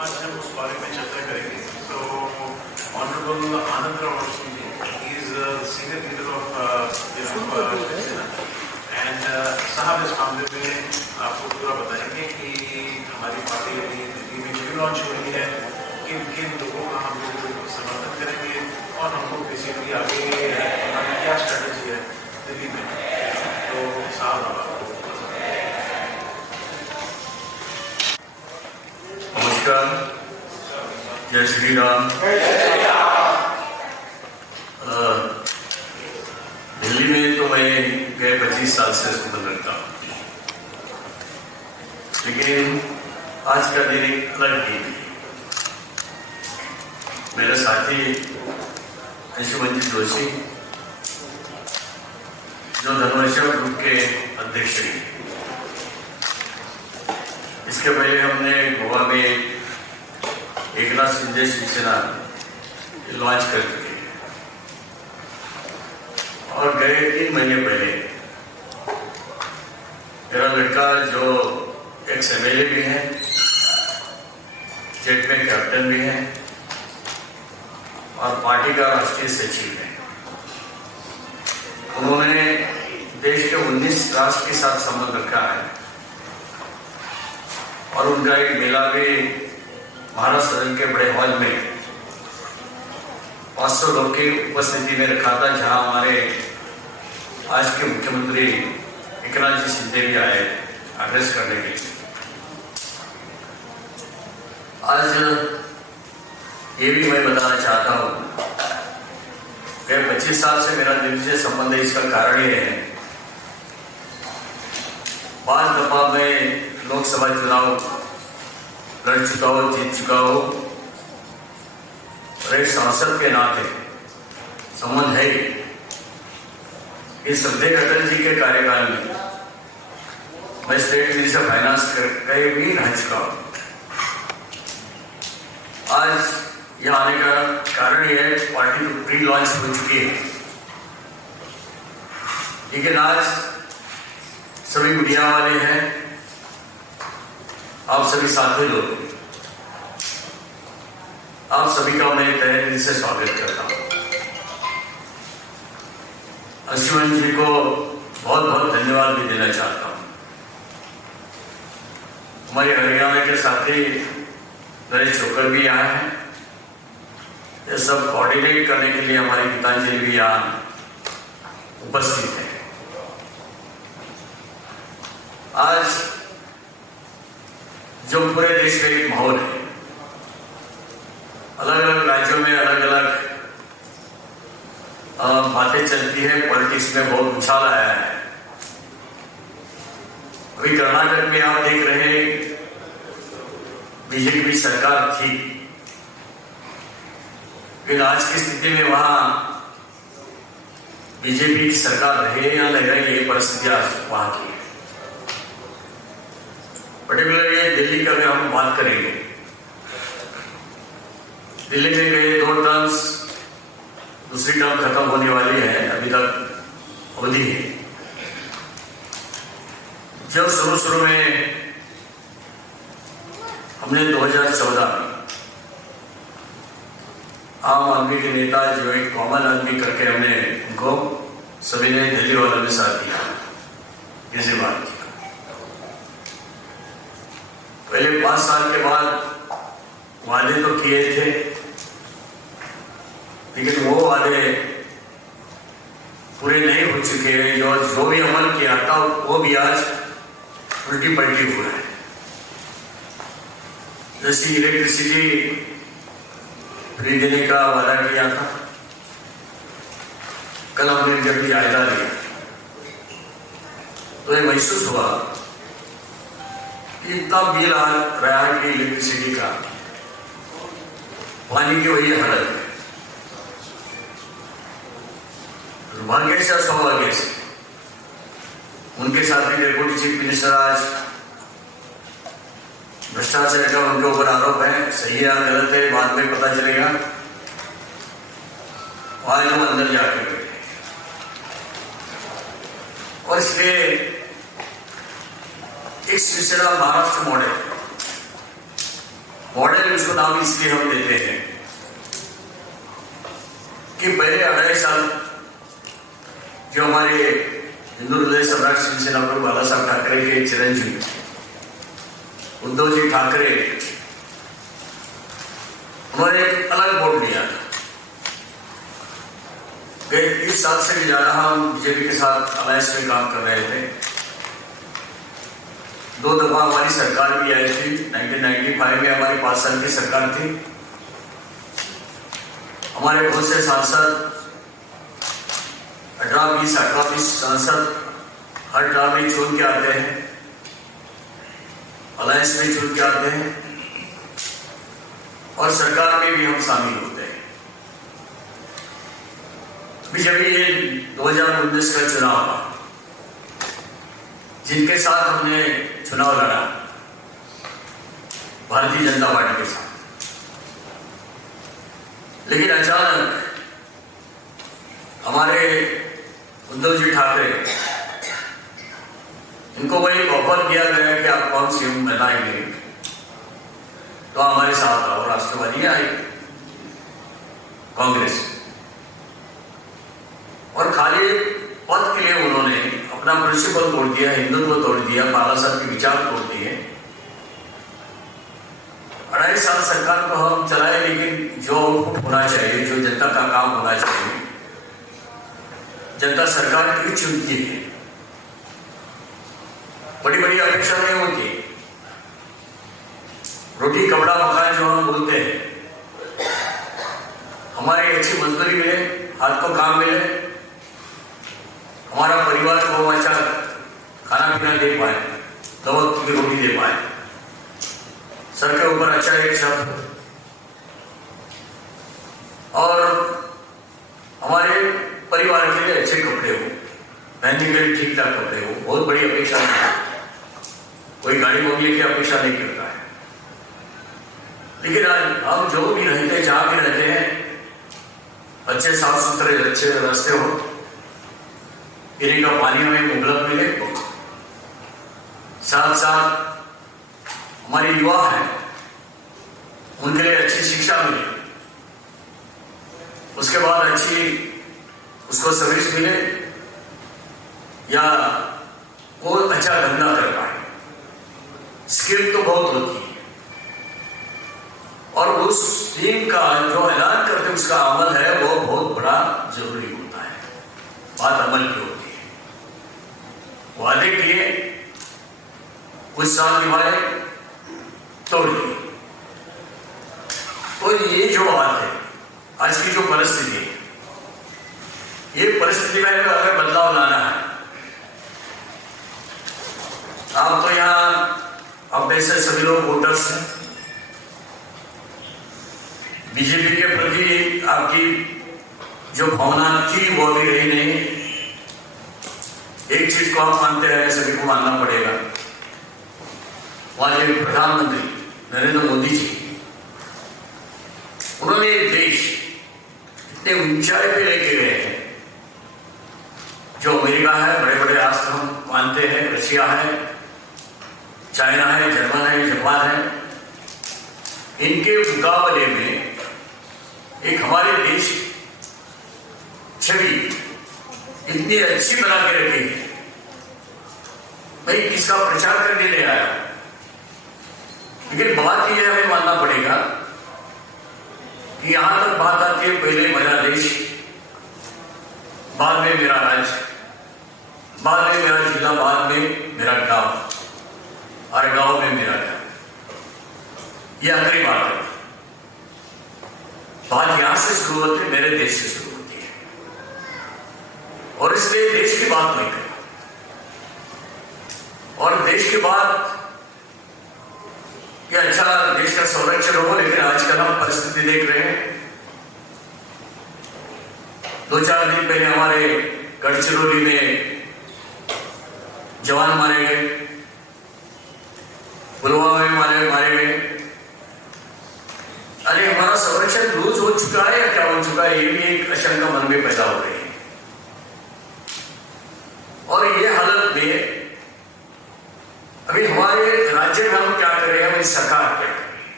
आज हम उस बारे में चर्चा करेंगे। So, Honorable Anand Rao Ashwini, he is the senior leader of and साहब इस मामले में आपको पूरा बताएंगे कि हमारी पार्टी अभी दिल्ली में क्यों लॉन्च हो रही है, किन किन लोगों का हम लोग समर्थन करेंगे और हम लोग बेसिकली आगे हमारी क्या स्ट्रेटेजी है दिल्ली में। तो साहब नमस्कार, जय श्री राम। दिल्ली में तो मैं गए 25 साल से संबंध रखता हूँ, लेकिन आज का दिन एक अलग दिन है। मेरे साथी अंशुमन जी जोशी, जो धनवर्षा ग्रुप के अध्यक्ष हैं, इसके पहले हमने गोवा में एकनाथ शिंदे शिवसेना लॉन्च कर चुके हैं और गए 3 महीने पहले मेरा लड़का जो एक्स MLA भी है, स्टेट में कैप्टन भी है और पार्टी का राष्ट्रीय सचिव है, उन्होंने देश के 19 राष्ट्र के साथ संबंध रखा है और उनका एक मेला भी महाराष्ट्र सदन के बड़े हॉल में 500 लोग की उपस्थिति में रखा था, जहां हमारे आज के मुख्यमंत्री एकनाथ जी शिंदे भी आए एड्रेस करने के लिए। आज ये भी मैं बताना चाहता हूं कि 25 साल से मेरा दिल्ली से संबंध है। इसका कारण ये है, 5 दफा मैं लोकसभा चुनाव लड़ चुका हो, जीत चुका हो और एक सांसद के नाते संबंध है कि श्रद्धेय अटल जी के कार्यकाल में मैं स्टेट मिनिस्टर फाइनेंस का भी रह चुका हूं। आज यहाँ आने का कारण यह है, पार्टी तो प्री लॉन्च हो चुकी है, लेकिन आज सभी मीडिया वाले हैं, आप सभी साथी लोग, आप सभी का मैं तहे दिल से स्वागत करता हूं। अंशुमन जी को बहुत बहुत धन्यवाद भी देना चाहता हूं। हमारे हरियाणा के साथी नरेश चोकर भी यहाँ हैं, ये सब कोऑर्डिनेट करने के लिए हमारी गीतांजलि भी यहाँ उपस्थित है। आज जो पूरे देश में एक माहौल है, अलग अलग राज्यों में अलग अलग बातें चलती है, पॉलिटिक्स में बहुत उछाल आया है। अभी कर्नाटक में आप देख रहे हैं बीजेपी सरकार थी, लेकिन आज की स्थिति में वहां बीजेपी की सरकार रहे या नहीं रहे, ये परिस्थिति आज वहां की है। पर्टिकुलरली दिल्ली का अगर हम बात करेंगे, दिल्ली में गए 2 टर्म्स, दूसरी टर्म खत्म होने वाली है, अभी तक अवधि है। जब शुरू में हमने 2014 में आम आदमी के नेता जो एक कॉमन आदमी करके हमने उनको सभी ने दिल्ली वालों ने साथ दिया, कैसे बात की। पहले 5 साल के बाद वादे तो किए थे, लेकिन वो वादे पूरे नहीं हो चुके हैं। जो भी अमल किया था वो भी आज उल्टी पलटी हो रहा है। जैसे इलेक्ट्रिसिटी फ्री देने का वादा किया था, कल हमने जब जायजा लिया तो ये महसूस हुआ कि इतना बिल आ रहा है कि इलेक्ट्रिसिटी का, पानी की वही हालत है। दुर्भाग्य से सौभाग्य से उनके साथ में डेप्यूटी चीफ मिनिस्टर आज भ्रष्टाचार का उनके ऊपर आरोप है, सही है या गलत है बाद में पता चलेगा। आज हम अंदर जाके बैठे और इसके एक सिलसिला महाराष्ट्र मॉडल उसको नाम इसलिए हम देते हैं कि पहले 2.5 साल जो हमारे हिंदू हृदय सम्राट शिवसेना प्रमुख बाला साहब ठाकरे के चिरंजीवी उद्धव जी ठाकरे, उन्होंने एक अलग बोर्ड लिया था। 30 साल से भी ज्यादा हम बीजेपी के साथ अलायंस में काम कर रहे थे। 2 दफा हमारी सरकार भी आई थी। 1995 में हमारी 5 साल की सरकार थी। हमारे बहुत से सांसद 18-20 सांसद हर टर्म में चुन के आते हैं, अलायंस में चुन के आते हैं और सरकार में भी हम शामिल होते हैं। अभी जब ये 2019 का चुनाव हुआ, जिनके साथ हमने चुनाव लड़ा, भारतीय जनता पार्टी के साथ, लेकिन अचानक हमारे उद्धव जी ठाकरे, इनको वही ऑफर किया गया कि आपको हम सीएम बनाएंगे तो हमारे साथ आओ। राष्ट्रवादी आई, कांग्रेस, और खाली पद के लिए उन्होंने अपना प्रिंसिपल तोड़ दिया, हिंदुत्व तोड़ दिया, बाला साहब के विचार तोड़ दिए। 2.5 साल सरकार को हम चलाए, लेकिन जो आउटपुट होना चाहिए, जो जनता का काम होना चाहिए, जनता सरकार क्यों चुनती है? बड़ी बड़ी अपेक्षा नहीं होती। रोटी कपड़ा मकान जो हम बोलते हैं, हमारी अच्छी मजदूरी मिले, हाथ को काम मिले, हमारा परिवार को अच्छा खाना पीना दे पाए, 2 वक्त की रोटी दे पाए, सर के ऊपर अच्छा एक शब्द, और हमारे परिवार के लिए अच्छे कपड़े हो, पहनने के लिए ठीक ठाक कपड़े हो। बहुत बड़ी अपेक्षा नहीं, कोई गाड़ी बंगले की अपेक्षा नहीं करता है। लेकिन आज हम जो भी रहते हैं, जहां भी रहते हैं, अच्छे साफ सुथरे अच्छे रास्ते हो, पीने का पानी हमें उपलब्ध मिले, साथ साथ हमारे युवा हैं, उनके लिए अच्छी शिक्षा मिले, उसके बाद अच्छी उसको सर्विस मिले, या वो अच्छा धंधा कर पाए। स्कीम तो बहुत होती है, और उस स्कीम का जो ऐलान करते उसका अमल है, वो बहुत बड़ा जरूरी होता है। बात अमल की होती है। वादे किए, कुछ साल निभाए, तोड़ दिए। तो ये जो बात है, आज की जो परिस्थिति है, ये परिस्थिति में अगर बदलाव लाना है, आप तो यहाँ अपने से सभी लोग वोटर्स हैं, बीजेपी के प्रति आपकी जो भावना थी वो भी रही नहीं। एक चीज को आप मानते हैं, सभी को मानना पड़ेगा, हमारे प्रधानमंत्री नरेंद्र मोदी जी, उन्होंने देश इतने ऊंचाई पे लेके गए हैं। जो अमेरिका है, बड़े बड़े राष्ट्र हम मानते हैं, रशिया है, चाइना है, जर्मन है, जापान है, इनके मुकाबले में एक हमारे देश छवि इतनी अच्छी बना के रखी है। भाई किसका प्रचार करने ले आया, लेकिन बात यह हमें मानना पड़ेगा कि यहां तक बात आती है, पहले मेरा देश, बाद में मेरा राज्य, बाद में मेरा जिला, बाद में मेरा गांव, और गांव में मेरा घर। यह आखिरी बात है। बात यहां से शुरू होती है, मेरे देश से शुरू होती है, और इसलिए देश की बात नहीं करें। और देश की बात, यह अच्छा देश का संरक्षण हो, लेकिन आजकल हम परिस्थिति देख रहे हैं। 2-4 दिन पहले हमारे गढ़चिरौली में जवान मारे गए, पुलवामा में मारे गए। अरे हमारा संरक्षण लूज हो चुका है या क्या हो चुका है, ये भी एक आशंका मन में पैदा हो रही है। और ये हालत में अभी हमारे राज्य में हम क्या कर रहे हैं, हमारी सरकार क्या कर रही है।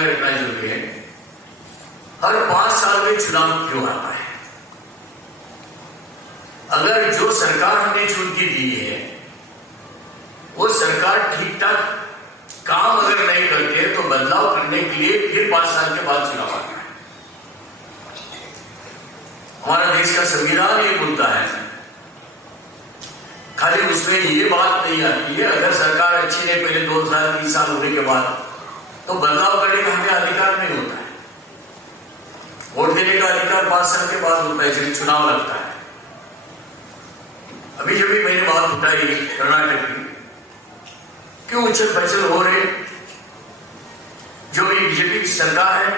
ध्यान में रखना जरूरी है, हर 5 साल में चुनाव क्यों आता है? अगर जो सरकार हमने चुन के दी है वो सरकार ठीक ठाक काम अगर नहीं करते तो बदलाव करने के लिए फिर 5 साल के बाद चुनाव आता है। हमारा देश का संविधान ये बोलता है, खाली उसमें ये बात नहीं आती है अगर सरकार अच्छी नहीं पहले 2 साल 3 साल होने के बाद तो बदलाव करने का हमें अधिकार नहीं होता है। वोट देने का अधिकार 5 साल के बाद होता है जब चुनाव लगता है। अभी जब भी मैंने बात उठाई कर्नाटक की, क्यों उछल फैसल हो रहे, जो भी बीजेपी की सरकार है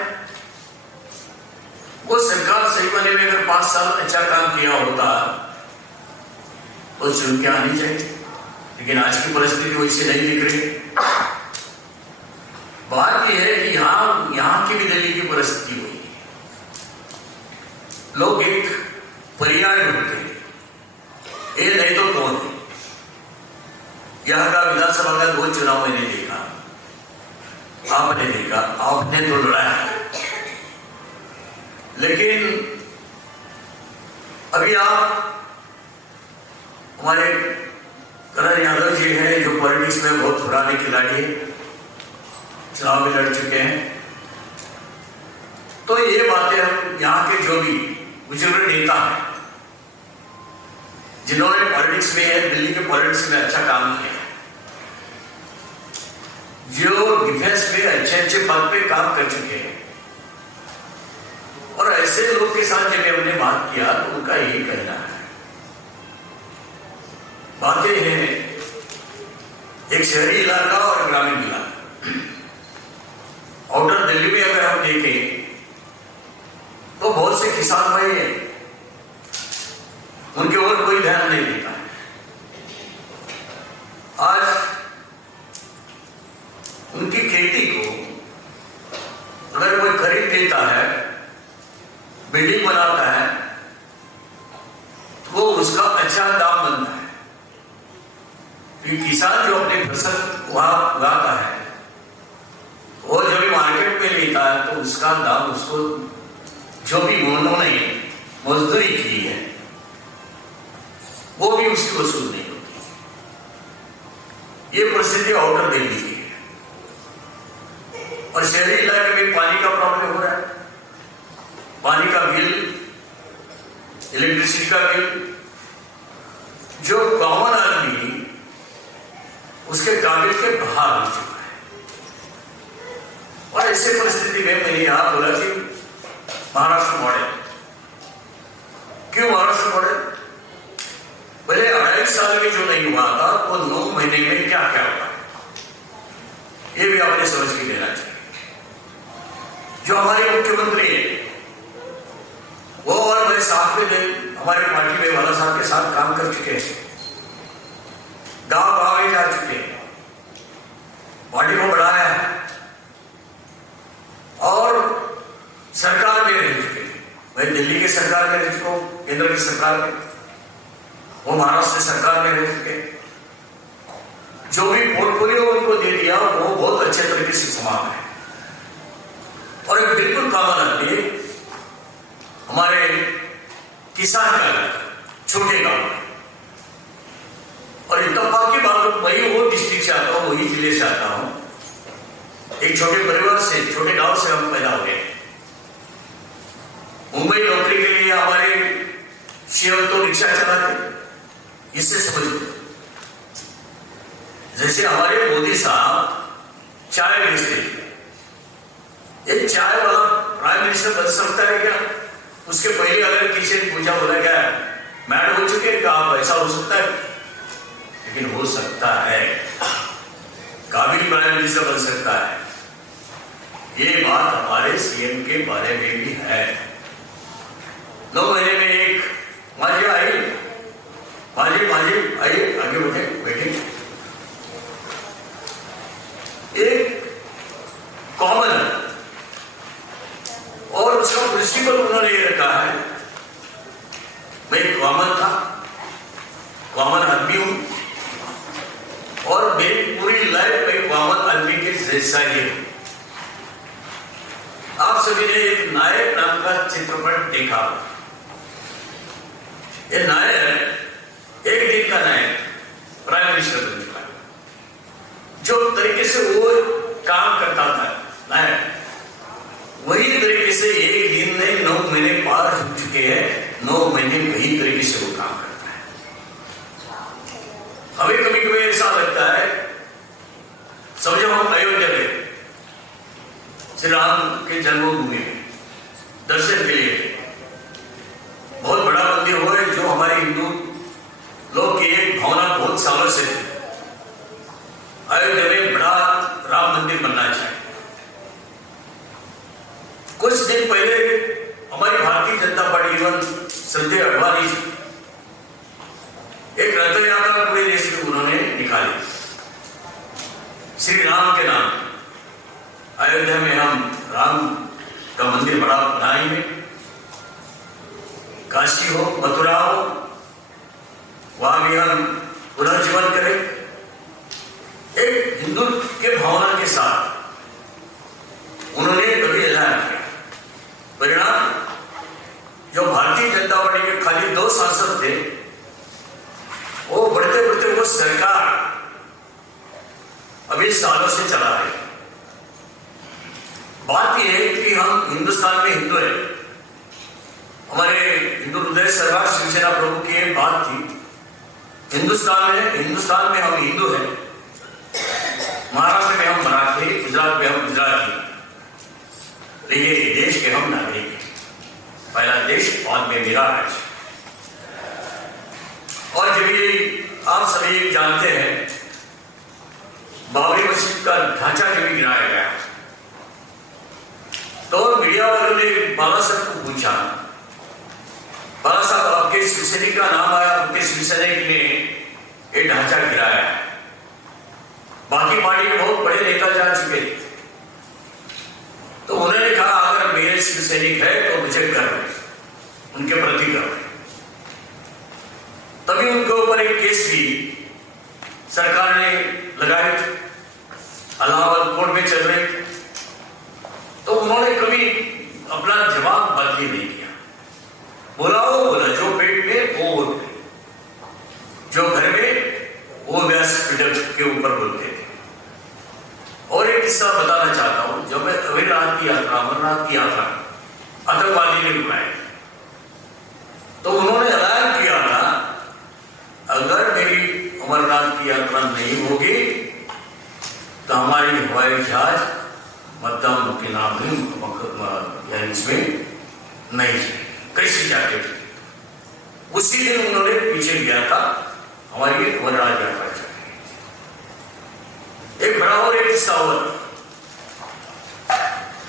वो सरकार सही मायने में अगर 5 साल अच्छा काम किया होता तो चुन के आनी चाहिए, लेकिन आज की परिस्थिति वैसे नहीं दिख रही। बात यह है कि यहां की भी दिल्ली की परिस्थिति हुई है, लोग एक पर्याय ढूंढते हैं, ये नहीं तो कौन है। यहां का विधानसभा का 2 चुनाव मैंने देखा, आपने देखा, आपने तो लड़ाया, लेकिन अभी आप हमारे करण यादव जी हैं जो पॉलिटिक्स में बहुत पुराने खिलाड़ी हैं, चुनाव में लड़ चुके हैं, तो ये बातें हम यहाँ के जो भी बुजुर्ग नेता हैं जिन्होंने पॉलिटिक्स में है, दिल्ली के पॉलिटिक्स में अच्छा काम किया, जो डिफेंस में अच्छे अच्छे पद पे काम कर चुके हैं, और ऐसे लोग के साथ जब हमने बात किया तो उनका यही कहना है, बातें हैं एक शहरी इलाका और ग्रामीण इलाका। आउटर दिल्ली में अगर हम देखें तो बहुत से किसान भाई हैं, उनके ओर कोई ध्यान नहीं देता है। आज उनकी खेती को अगर कोई खरीद लेता है, बिल्डिंग बनाता है, तो उसका अच्छा दाम बनता है। किसान जो अपनी फसल वहां उगाता है वो जब भी मार्केट में लेता है तो उसका दाम उसको जो भी उन्होंने मजदूरी की है वो भी उसकी वसूल नहीं होती। ये परिस्थिति आउटर दिल्ली की है, और शहरी इलाके में पानी का प्रॉब्लम हो रहा है, पानी का बिल, इलेक्ट्रिसिटी का बिल, जो कॉमन आदमी उसके काबिल के बाहर हो चुका है। और ऐसे परिस्थिति में मैंने यहां बोला कि महाराष्ट्र मॉडल, क्यों महाराष्ट्र मॉडल? पहले 2.5 साल में जो नहीं हुआ था वो 9 महीने में क्या क्या हुआ, ये भी आपने समझ के लेना चाहिए। जो हमारे मुख्यमंत्री है वो और मैं साथ में हमारे पार्टी में वाला साहब के साथ काम कर चुके हैं, गांव गांव में जा चुके हैं, पार्टी को बढ़ाया है और सरकार में रह चुके हैं। मैं दिल्ली की सरकार में रह चुका हूं, केंद्र की सरकार में, वो महाराष्ट्र सरकार में रह चुके हैं। जो भी पोर्टफोलियो उनको दे दिया वो बहुत अच्छे तरीके से संभाला है। और एक बिल्कुल कॉमन आदमी हमारे किसान का छोटे गांव में, और इत्तेफाक की बात वही वो डिस्ट्रिक्ट से आता हूं, वही जिले से आता हूं, एक छोटे परिवार से, छोटे गांव से हम पैदा हुए। मुंबई नौकरी के लिए हमारे शिव तो रिक्शा चलाते, इससे समझ, जैसे हमारे मोदी साहब चाय बेचते, एक चाय वाला प्राइम मिनिस्टर बन सकता है क्या? उसके पहले अगर किसी ने पूछा, बोला क्या मैड हो चुके हैं, आप ऐसा हो सकता है? लेकिन हो सकता है, काबिल प्राइम मिनिस्टर बन सकता है। ये बात हमारे सीएम के बारे में भी है। 9 महीने में एक माजी आई, माजी आइए आगे बढ़े, बैठे। एक कॉमन और उसका प्रिंसिपल उन्होंने ये रखा है, मैं कॉमन था, कॉमन आदमी हूं, और मेरी पूरी लाइफ में कॉमन आदमी के जैसा ही हूं। आप सभी ने एक नायक नाम का चित्रपट देखा। ये नायक एक दिन का नायक प्राइम मिनिस्टर बन चुका, जो तरीके से वो काम करता था नायक, वही तरीके से एक दिन में 9 महीने पार हो चुके हैं, 9 महीने वही तरीके से वो काम करता है। हमें कभी कभी ऐसा लगता है, समझो हम अयोध्या गए, श्री राम के जन्मभूमि में दर्शन के लिए, बहुत बड़ा मंदिर हो है जो हमारे हिंदू लोग की एक भावना बहुत सालों से थी, अयोध्या में बड़ा राम मंदिर बनना चाहिए। कुछ दिन पहले हमारी भारतीय जनता पार्टी एवं संजय अडवाणी जी एक रथ यात्रा पूरे देश में उन्होंने निकाली, श्री राम के नाम। अयोध्या में हम राम का मंदिर बड़ा बनाएंगे, काशी हो, मथुरा हो, वहां भी हम पुनर्जीवन करें, एक हिंदू के भावना के साथ उन्होंने कभी ऐलान किया। परिणाम, जो भारतीय जनता पार्टी के खाली 2 सांसद थे, वो बढ़ते बढ़ते वो सरकार अभी सालों से चला रही है। बात यह है कि हम हिंदुस्तान में हिंदू हैं, हमारे हिंदू हृदय सरकार शिवसेना प्रमुख की एक बात थी, हिंदुस्तान में हम हिंदू हैं, महाराष्ट्र में हम मराठी, गुजरात में हम गुजराती, लेकिन देश के हम नागरिक हैं, पहला देश बाद में मेरा राज्य। और जब ये आप सभी जानते हैं, बाबरी मस्जिद का ढांचा जब गिराया गया तो मीडिया वालों ने बाला साहब को पूछा, बाला साहब आपके शिवसैनिक का नाम आया, आपके शिवसैनिक ने ये ढांचा गिराया है, बाकी पार्टी के बहुत बड़े नेता जा चुके थे। तो उन्होंने कहा अगर मेरे शिवसैनिक है तो मुझे गर्व है, उनके प्रति गर्व है। तभी उनके ऊपर एक केस भी सरकार ने लगाई, इलाहाबाद कोर्ट में चल रही थी। तो उन्होंने कभी अपना जवाब बदली नहीं किया, बोला जो पेट में वो बोलते, जो घर में वो व्यास के ऊपर बोलते थे। और एक किस्सा बताना चाहता हूं, जब मैं अमरनाथ की यात्रा आतंकवादी ने रुकाई, तो उन्होंने ऐलान किया था अगर मेरी अमरनाथ की यात्रा नहीं होगी तो हमारी हवाई जहाज मतदान के नाम में इसमें नहीं, कैसे जाके। उसी दिन उन्होंने पीछे गया था, हमारी अमरनाथ यात्रा चली। एक बड़ा और एक किस्सा हुआ,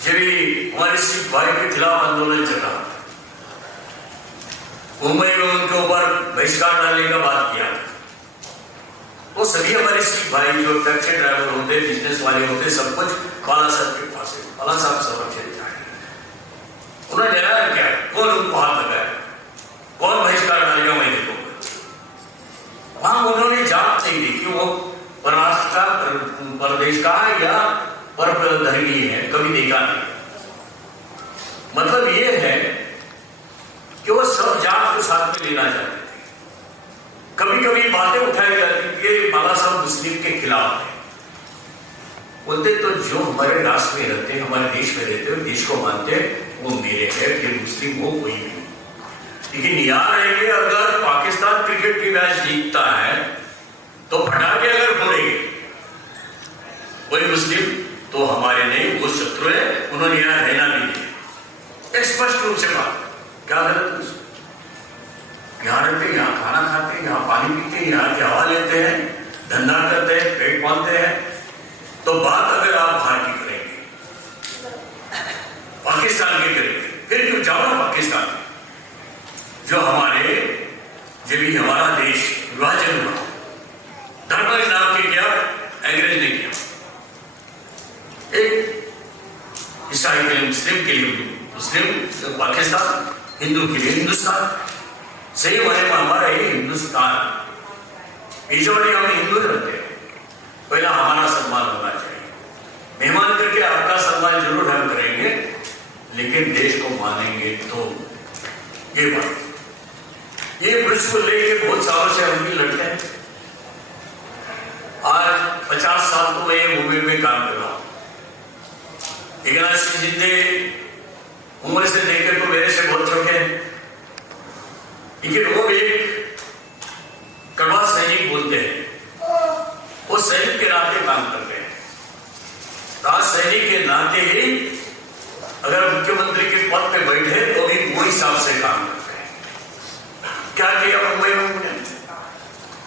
जब हमारे सिख भाई के खिलाफ आंदोलन चल रहा, मुंबई में उनके ऊपर बहिष्कार डालने का बात किया, वो सभी हमारे सिख भाई जो टैक्सी ड्राइवर होते, बिजनेस वाले होते, सब कुछ बाला साहब के पास है, बाला साहब संरक्षित जाए। उन्होंने ऐलान किया, कौन उनको हाथ लगाया, कौन बहिष्कार डालेगा, मैं देखूंगा। वहां उन्होंने जांच नहीं दी कि वो परराष्ट्र का, परदेश का या परधर्मी है, कभी देखा नहीं। मतलब ये है कि वो सब जात को साथ में लेना चाहते थे। कभी कभी बातें उठाई जाती कि बाला साहब मुस्लिम के खिलाफ है, बोलते तो जो हमारे राष्ट्र में रहते हैं, हमारे देश में रहते हैं, देश को मानते हैं, वो मेरे हैं, फिर मुस्लिम हो कोई भी। लेकिन याद रहेंगे, अगर पाकिस्तान क्रिकेट की मैच जीतता है तो फटाके अगर फोड़ेंगे कोई मुस्लिम तो हमारे नहीं, वो शत्रु है, उन्होंने यहां रहना नहीं है। एक स्पष्ट रूप से बात, क्या गलत है? यहाँ रहते, यहाँ खाना खाते, यहाँ पानी पीते, यहाँ की हवा लेते हैं, धंधा करते हैं, पेट पालते हैं। तो बात अगर आप बाहर की करेंगे, पाकिस्तान की करेंगे, फिर क्यों जाओ ना पाकिस्तान में, जो हमारे जब भी हमारा देश विभाजन हुआ, धर्म के नाम के क्या अंग्रेज ने किया, एक ईसाई के लिए मुस्लिम के लिए मुस्लिम पाकिस्तान, हिंदू के लिए हिंदुस्तान। सही माने में हमारा ये हिंदुस्तान, मेजॉरिटी हम हिंदू रहते हैं, पहला हमारा सम्मान होना चाहिए। मेहमान करके आपका सम्मान जरूर हम करेंगे, मानेंगे तो ये बात, ये प्रिंसिपल लेके बहुत सालों से हम भी लड़ते हैं। आज 50 साल तो मैं ये मूवमेंट में काम कर रहा हूं। एकनाथ सिंह शिंदे उम्र से देखकर तो मेरे से बहुत छोटे हैं, लेकिन वो एक कड़वा सैनिक बोलते हैं, वो सैनिक के नाते काम करते हैं। राज सैनिक के नाते ही अगर मुख्यमंत्री के पद पे बैठे तो भी वो हिसाब से काम करते हैं। क्या किया मुंबई में उन्होंने?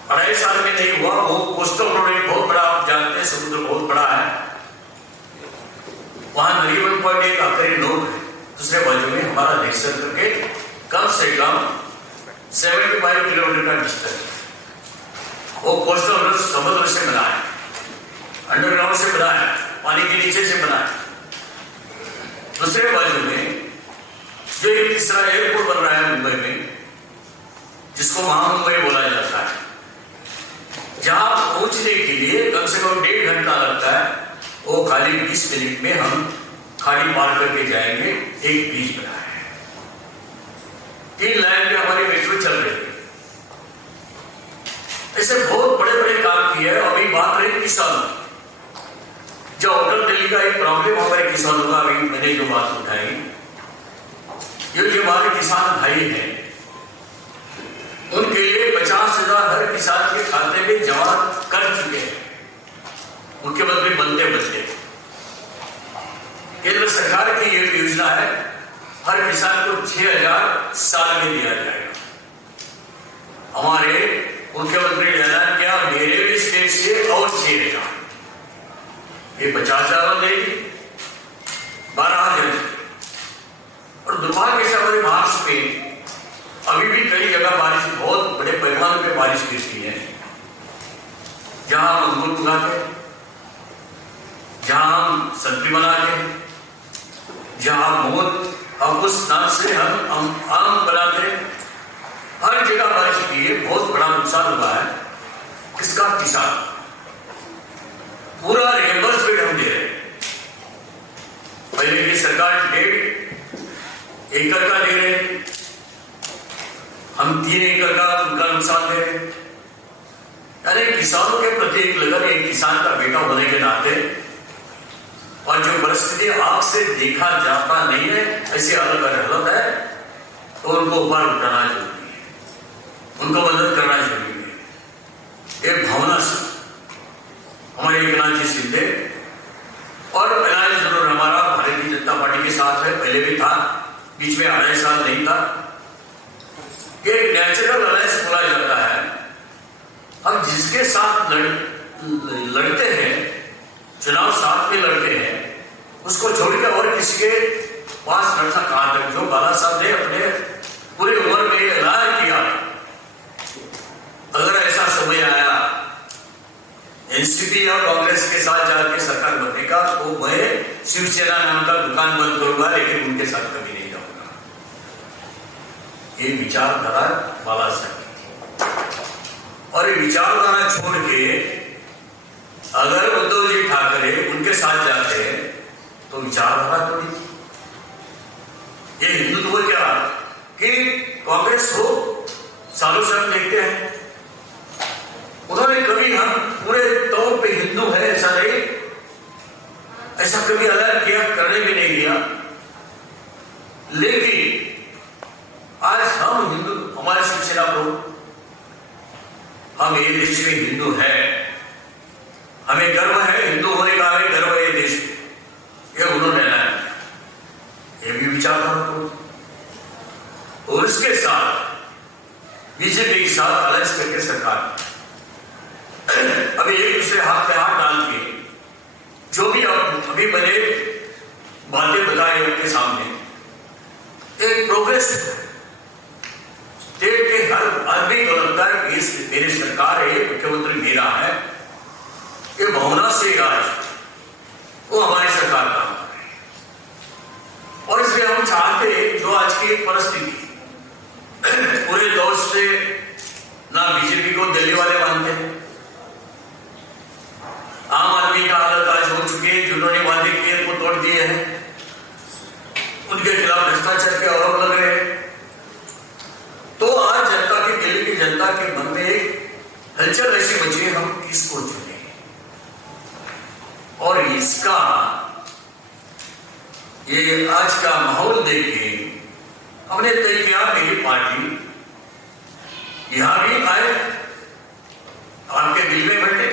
2.5 साल में नहीं हुआ। वो कोस्टल रोड बहुत बड़ा, आप जानते हैं, समुद्र बहुत बड़ा है, वहां नरीमन पॉइंट एक आखिरी नोट है, दूसरे बाजू में हमारा देश करके कम से कम 75 किलोमीटर का डिस्टेंस। वो कोस्टल रोड समुद्र से बना है, अंडरग्राउंड से बना है, पानी के नीचे से बना है। दूसरे बाजू में जो एक तीसरा एयरपोर्ट बन रहा है मुंबई में, जिसको महामुंबई बोला जाता है, जहां पहुंचने के लिए कम से कम 1.5 घंटा लगता है, वो खाली 20 मिनट में हम खाड़ी पार करके जाएंगे। एक ब्रिज बना है, 3 लाइन में हमारी मेट्रो चल रही है। ऐसे बहुत बड़े बड़े काम किए हैं। अभी बात रही किसानों, जो आउटर दिल्ली का एक प्रॉब्लम हमारे किसानों का, अभी मैंने जो बात उठाई, ये जो हमारे किसान भाई हैं, उनके लिए 50,000 हर किसान के खाते में जमा कर चुके हैं मुख्यमंत्री बनते बनते। केंद्र सरकार की ये योजना है, हर किसान को 6,000 साल में दिया जाएगा। हमारे मुख्यमंत्री ने ऐलान किया, मेरे भी स्टेट से और 6,000, ये 50,000 देगी, 12,000। और दुर्भाग्य से हमारे महाराष्ट्र में अभी भी कई जगह बारिश, बहुत बड़े पैमाने पे बारिश गिरती है, जहां हम अंगूर उगाते हैं, जहां हम संतरी बनाते हैं, जहां मोहत हापुस नाम से हम आम बनाते हैं, हर जगह बारिश की है, बहुत बड़ा नुकसान हुआ है। किसका? किसान। पूरा रिएम्बर्समेंट हम दे रहे हैं। पहले की सरकार 1.5 एकड़ का दे रहे हैं, हम 3 एकड़ का उनका नुकसान दे रहे हैं। यानी किसानों के प्रति एक लगन, एक किसान का बेटा होने के नाते, और जो परिस्थिति आंख से देखा जाता नहीं है, ऐसी हालत है, तो उनको ऊपर उठाना जरूरी है, उनको मदद करना जरूरी है। एक भावना से हमारे एकनाथ जी शिंदे और अलायंस जरूर हमारा भारतीय जनता पार्टी के साथ है, पहले भी था, बीच में 2.5 साल नहीं था। एक नेचुरल अलायंस बोला जाता है। हम जिसके साथ लड़ते हैं, चुनाव साथ में लड़ते हैं, उसको छोड़कर और किसी के पास लड़ना कहां तक? जो बाला साहब ने अपने पूरी उम्र में ऐलान किया, अगर ऐसा समय आया एनसीपी और कांग्रेस के साथ जाकर सरकार बनने का, तो मैं शिवसेना नाम का दुकान बंद करूंगा, लेकिन उनके साथ कभी नहीं जाऊंगा। ये विचारधारा बाला साहब की, और ये विचारधारा छोड़ के अगर उद्धव जी ठाकरे उनके साथ जाते हैं तो विचारधारा तो नहीं। ये हिंदुत्व क्या कि कांग्रेस हो सालों से हम देखते हैं, उन्होंने कभी हम पूरे तौर पे हिंदू है ऐसा नहीं, ऐसा कभी ऐलान किया, करने भी नहीं दिया। लेकिन आज हम हिंदू, हमारे शिवसेना को, हम ये देश में हिंदू है, हमें गर्व है हिंदू होने का, हमें गर्व है ये देश में, ये उन्होंने ऐलान किया। ये भी विचारधारा को, और इसके साथ बीजेपी के साथ अलायंस करके सरकार अभी एक दूसरे हाथ पे हाथ डाल के जो भी अभी मैंने बातें बताई उनके सामने, एक प्रोग्रेस स्टेट के हर आदमी को लगता है कि मेरी सरकार है, मुख्यमंत्री मेरा है, ये भावना से आज वो हमारी सरकार का है। और इसलिए हम चाहते हैं जो आज की परिस्थिति पूरे दौर से ना बीजेपी को दिल्ली वाले मानते हैं, आम आदमी का हालत आज हो चुकी है, जिन्होंने वादे किए को तोड़ दिए हैं, उनके खिलाफ भ्रष्टाचार हलचल ऐसी बची है, हम किसको चुने। और इसका ये आज का माहौल देख के हमने तय किया, मेरी पार्टी यहां भी आए, आपके दिल में बैठे,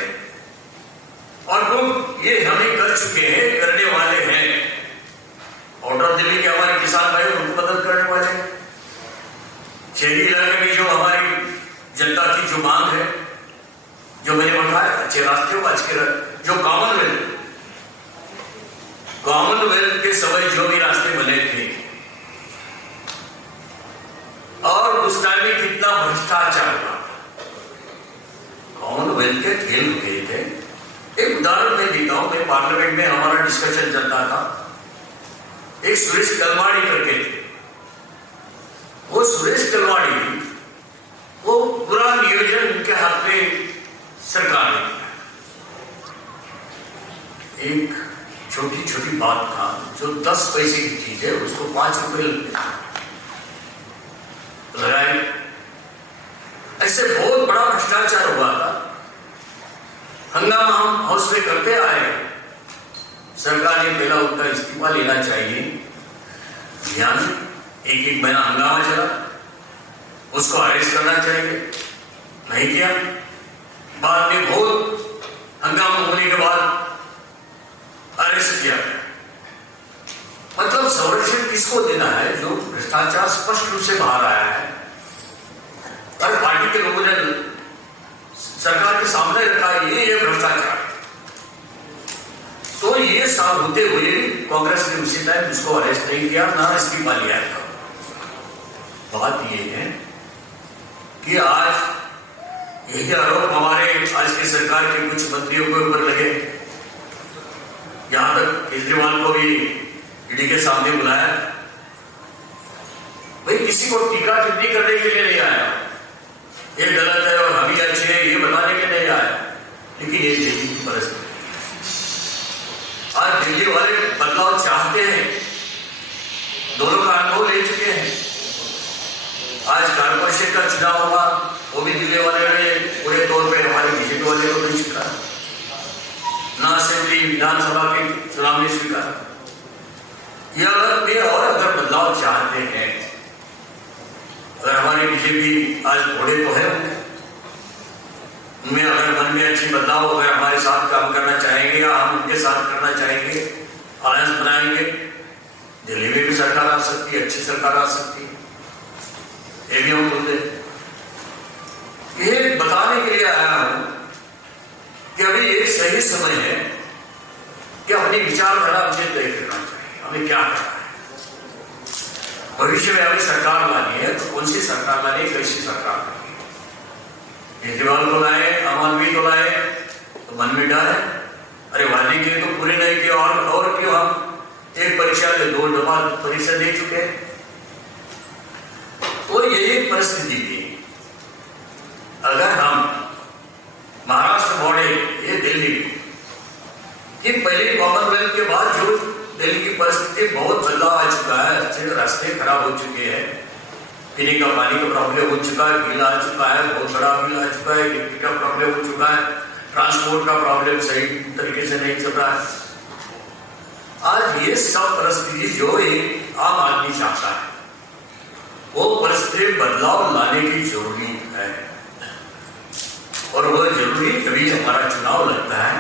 और लोग ये हमें कर चुके हैं, करने वाले हैं। आउट ऑफ दिल्ली के हमारे किसान भाई उनको मदद करने वाले हैं। शहरी इलाके में जो हमारी जनता की जो मांग है, जो मैंने बताया, अच्छे रास्ते हो, आज के जो कॉमनवेल्थ के समय जो भी रास्ते बने थे, और उस टाइम में कितना भ्रष्टाचार हुआ, कॉमनवेल्थ के खेल हुए थे। एक उदाहरण मैं देता हूं, मैं पार्लियामेंट में हमारा डिस्कशन चलता था, एक सुरेश कलमाड़ी करके थे। वो सुरेश कलमाड़ी, वो पूरा नियोजन उनके हाथ में सरकार ने दिया। एक छोटी छोटी बात था, जो 10 पैसे की चीज है, उसको 5 रुपए लगाए। ऐसे बहुत बड़ा भ्रष्टाचार हुआ था। हंगामा हम हाउस में करते आए, सरकार ने पहला उनका इस्तीफा लेना चाहिए, एक महीना हंगामा चला, उसको अरेस्ट करना चाहिए, नहीं किया। बाद में बहुत हंगामा होने के बाद अरेस्ट किया। मतलब संरक्षण किसको देना है? जो भ्रष्टाचार स्पष्ट रूप से बाहर आया है, और पार्टी के लोगों ने सरकार के सामने रखा, ये भ्रष्टाचार। तो ये सब होते हुए कांग्रेस ने उसी टाइम उसको अरेस्ट नहीं किया, ना इस्तीफा लिया था। बात ये है कि आज यही आरोप हमारे आज की सरकार के कुछ मंत्रियों के ऊपर लगे। यहां तक केजरीवाल को भी ईडी के सामने बुलाया। भाई किसी को टीका टिप्पणी करने के लिए नहीं आया, ये गलत है और हम ही अच्छे हैं ये बताने के नहीं आया। लेकिन ये दिल्ली की परिस्थिति, आज दिल्ली वाले बदलाव चाहते हैं, दोनों का अनुभव ले चुके हैं। आज कारपोरेशन का चुनाव हुआ, वो भी दिल्ली वाले ने पूरे तौर पे हमारे बीजेपी वाले को नहीं स्वीकारा, ना असेंबली विधानसभा के चुनाव में स्वीकारा। यह अलग भी, और अगर बदलाव चाहते हैं, अगर हमारी बीजेपी आज घोड़े तो है, उनमें अगर मन में अच्छी बदलाव, अगर हमारे साथ काम करना चाहेंगे या हम उनके साथ करना चाहेंगे, अलायंस बनाएंगे, दिल्ली में भी सरकार आ सकती है, अच्छी सरकार आ सकती है। ये भी हम बोलते हैं। ये बताने के लिए आया हूं कि अभी ये सही समय है कि अपनी विचारधारा मुझे तय करना चाहिए, हमें क्या करना है। भविष्य में हमें सरकार लानी है, तो कौन सी सरकार लानी है, कैसी सरकार लानी है। केजरीवाल को लाए, आम आदमी को लाए, तो मन में डर है, अरे वादी के तो पूरे नहीं किए, और क्यों हम एक परीक्षा के 2 दफा परीक्षा दे चुके हैं। तो यही परिस्थिति थी। अगर हम महाराष्ट्र मॉडल, ये दिल्ली कि पहले कॉमनवेल्थ के बाद जो दिल्ली की परिस्थिति बहुत बदलाव आ चुका है, अच्छे रास्ते खराब हो चुके हैं, पीने का पानी का प्रॉब्लम हो चुका है, बिल आ चुका है, बहुत बड़ा बिल आ चुका है, इलेक्ट्रिक का प्रॉब्लम हो चुका है, ट्रांसपोर्ट का प्रॉब्लम सही तरीके से नहीं चल रहा है। आज ये सब परिस्थिति जो एक आम आदमी चाहता है, वो परिस्थिति बदलाव लाने की जरूरी है, और वो जरूरी तभी हमारा चुनाव लगता है।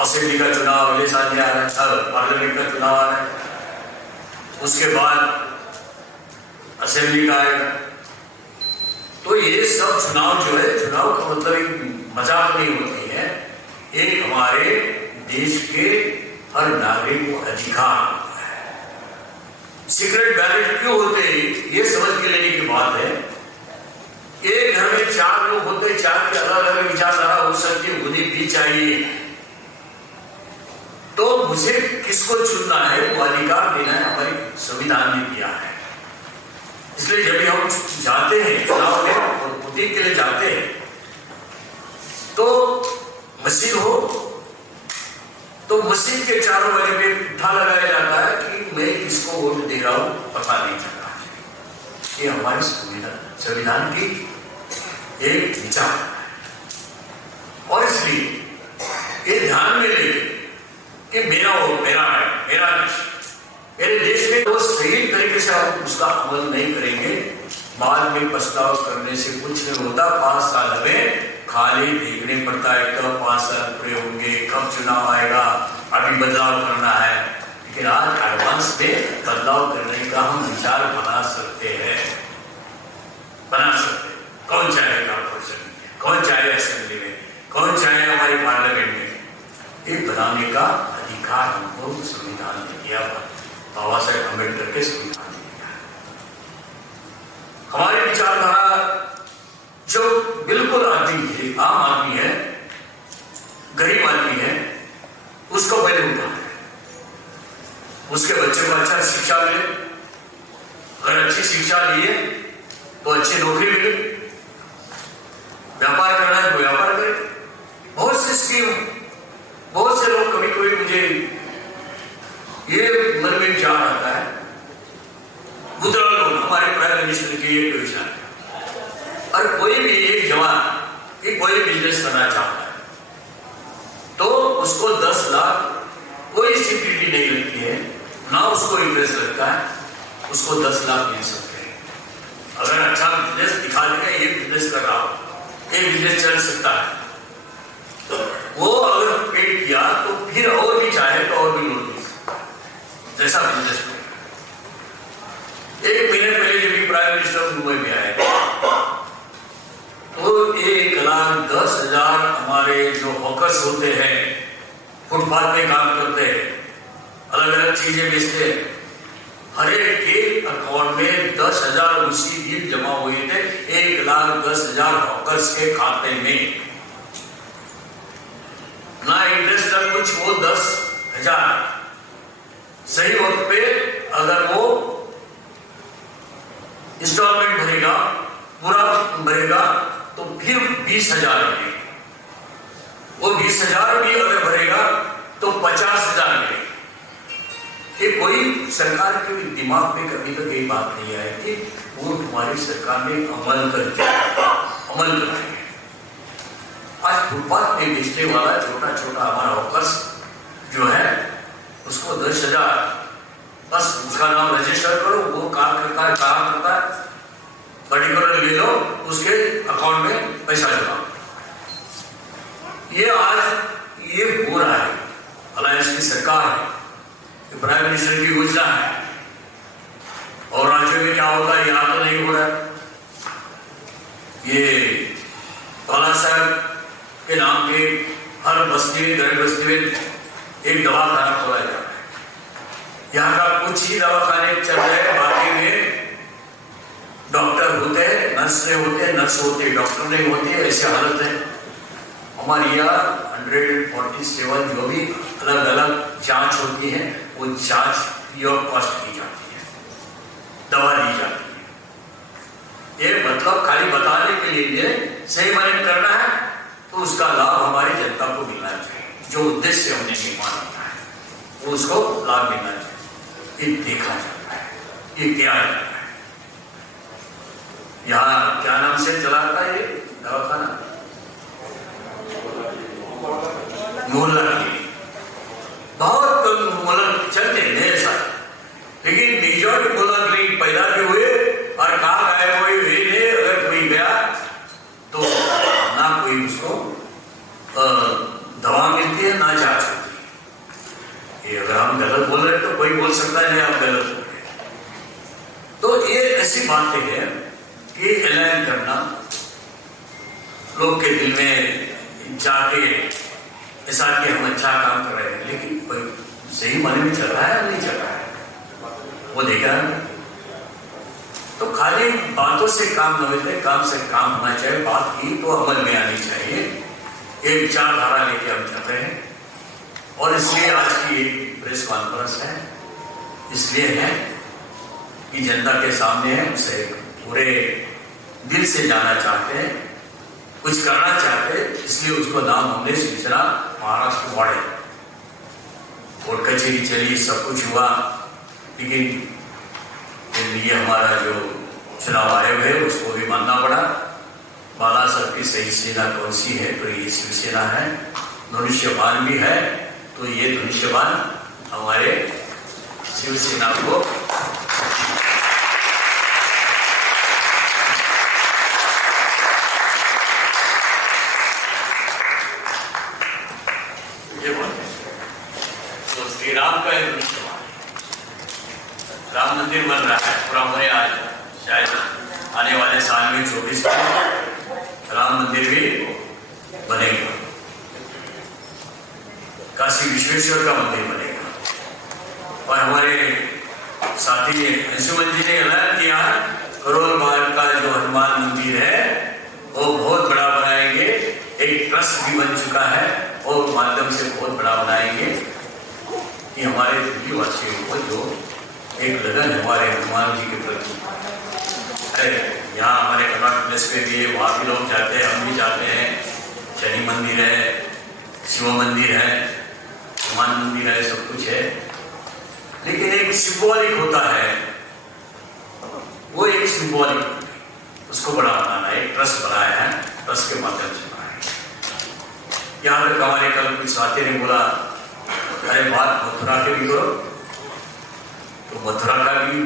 असेंबली का चुनाव अगले साल में आ रहा है, पार्लियामेंट का चुनाव आ रहा है, उसके बाद असेंबली का आएगा। तो ये सब चुनाव जो है, चुनाव का मतलब एक मजाक नहीं होती है, एक हमारे देश के हर नागरिक को अधिकार होता है। सीक्रेट बैलेट क्यों होते हैं, ये समझ के लेने की बात है। एक घर में 4 लोग होते, 4 की अलग अलग विचारधारा हो सकती, होनी भी चाहिए। तो मुझे किसको चुनना है, वो अधिकार देना है, हमारे संविधान ने दिया है। इसलिए जब भी हम जाते हैं चुनाव में और वोटिंग के लिए जाते हैं, तो मशीन हो, तो मशीन के चारों बजे पे उठा लगाया जाता है कि मैं किसको वोट दे रहा हूं, पता नहीं चल रहा है। ये हमारे संविधान की एक विचार है। कि मेरा वोट मेरा है, मेरा देश। मेरे देश में तो सही तरीके से हम उसका अमल नहीं करेंगे, बाद में पछतावा करने से कुछ नहीं होता। 5 साल हमें खाली देखने पड़ता है, कब 5 साल पूरे होंगे, कब चुनाव आएगा, अभी बदलाव करना है। लेकिन आज एडवांस में बदलाव करने का हम विचार बना सकते हैं, बना सकते हैं। कौन चाहे कॉर्पोरेशन में, कौन चाहे असेंबली में, कौन चाहे हमारे पार्लियामेंट में, ये बनाने का अधिकार हमको संविधान ने दिया, बाबा साहेब अम्बेडकर के संविधान ने दिया। हमारी विचारधारा जो बिल्कुल आदमी है, आम आदमी है, गरीब आदमी है, उसको पहले उठाना है, उसके बच्चे को अच्छा शिक्षा मिले, अगर अच्छी शिक्षा लिए तो अच्छी नौकरी मिले, व्यापार करना है तो व्यापार करे। बहुत सी स्कीम, बहुत से लोग कभी कभी मुझे ये मन में विचार आता है, मुद्रा लोन हमारे प्राइम मिनिस्टर की एक योजना है, और कोई भी एक जवान ये कोई बिजनेस करना चाहता है तो उसको 10 लाख कोई सिक्योरिटी नहीं लगती है, ना उसको इंटरेस्ट लगता है, उसको 10 लाख मिल सकते हैं। अगर अच्छा बिजनेस दिखा देगा, ये बिजनेस कर रहा हो, ये बिजनेस चल सकता है, वो अगर पेड किया तो फिर और भी चाहे तो और भी लोन मिल सकता है, जैसा बिजनेस करेगा। 1 महीने पहले जब प्राइम मिनिस्टर मुंबई में आए तो 1,10,000 हमारे जो हॉकर्स होते हैं, फुटपाथ पे काम करते हैं, अलग अलग चीजें बेचते हैं, हर एक के अकाउंट में 10,000 उसी दिन जमा हुए थे, 1,10,000 हॉकर्स के खाते में, ना इंटरेस्ट का कुछ, वो 10,000 सही वक्त पे अगर वो इंस्टॉलमेंट भरेगा, पूरा भरेगा तो फिर 20,000 मिलेगा, वो 20,000 भी अगर भरेगा तो 50,000 मिलेगा। ये कोई सरकार के दिमाग में कभी तक ये बात नहीं आई कि वो हमारी सरकार ने अमल कर रही है। आज फुटपाथ में बेचने वाला छोटा छोटा हमारा ऑफर्स जो है उसको 10,000, बस उसका नाम रजिस्टर करो, वो काम करता है, काम करता है, पर्टिकुलर ले लो, उसके अकाउंट में पैसा जमा। ये आज ये हो रहा है, अलायंस की सरकार है, प्राइम मिनिस्टर की योजना है, और राज्यों में क्या होता है यहां तो नहीं हो रहा है। ये बाला साहब के नाम के हर बस्ती में, गरीब बस्ती में एक दवाखाना खोला जा रहा है। यहाँ का कुछ ही दवाखाने चल रहे हैं, बाकी में डॉक्टर होते हैं, नर्स नहीं होते, नर्स होते डॉक्टर नहीं होते, ऐसे हालत है। हमारे यहाँ 147 जो भी अलग अलग जांच होती है, वो जांच फ्री ऑफ कॉस्ट की जाती है, दवा दी जाती है। ये मतलब खाली बताने के लिए सही मैनेज करना है तो उसका लाभ हमारी जनता को मिलना चाहिए, जो उद्देश्य हमने निर्माण किया है वो उसको लाभ मिलना चाहिए। ये देखा जाता है, ये किया जाता है। यहाँ क्या नाम से चलाता है ये दवाखाना? मोहल्ला क्लिनिक। बहुत कम मोहल्ला चलते हैं मेरे साथ, लेकिन मेजॉरिटी मोहल्ला क्लिनिक पैदा भी हुए और कहा गए कोई हुई नहीं। अगर कोई गया तो ना कोई उसको दवा मिलती है, ना जांच होती है। ये अगर हम गलत बोल रहे हैं तो कोई बोल सकता है नहीं आप गलत बोल रहे हैं। तो ये ऐसी बातें हैं कि ऐलान करना लोग के दिल में जाके ऐसा कि हम अच्छा काम कर रहे हैं, लेकिन सही माने में चल रहा है या नहीं चल रहा है वो देखा है। तो खाली बातों से काम न होते, काम से काम होना चाहिए, बात की तो अमल में आनी चाहिए। एक विचारधारा लेके हम चल रहे हैं, और इसलिए आज की एक प्रेस कॉन्फ्रेंस है, इसलिए है कि जनता के सामने है, उसे पूरे दिल से जाना चाहते हैं, कुछ करना चाहते हैं, इसलिए उसको नाम हमने सूचना महाराष्ट्र वाड़े। कोर्ट कचहरी चली, सब कुछ हुआ, लेकिन ये हमारा जो चुनाव आयोग है उसको भी मानना पड़ा। बाला साहब की सही सेना कौन सी है? तो ये शिवसेना है, मनुष्यवान भी है, तो ये धनुष्यबाण हमारे शिवसेना को तो श्री राम का धनुष्यबाण, राम मंदिर बन रहा है पूरा होने, आज शायद आने वाले साल में 24 में राम मंदिर भी बनेगा, काशी विश्वेश्वर का मंदिर बनेगा। और हमारे साथी अंशुमन जी ने ऐलान किया करोल बाग का जो हनुमान मंदिर है वो बहुत बड़ा बनाएंगे, एक ट्रस्ट भी बन चुका है और माध्यम से बहुत बड़ा बनाएंगे कि हमारे दिल्ली वासियों को जो एक लगन है हमारे हनुमान जी के प्रति। अरे यहाँ हमारे कर्नाटक प्लेस पे भी है, वहाँ भी लोग जाते हैं, हम भी जाते हैं। शनि मंदिर है, शिव मंदिर है, हनुमान मंदिर है, सब कुछ है, लेकिन एक सिंबॉलिक होता है, वो एक सिंबॉलिक, उसको बड़ा बनाना है। एक ट्रस्ट बनाया है, ट्रस्ट के माध्यम से बनाया है। यहाँ तक हमारे कल कुछ साथी ने बोला अरे बात मथुरा के भी करो, तो मथुरा का भी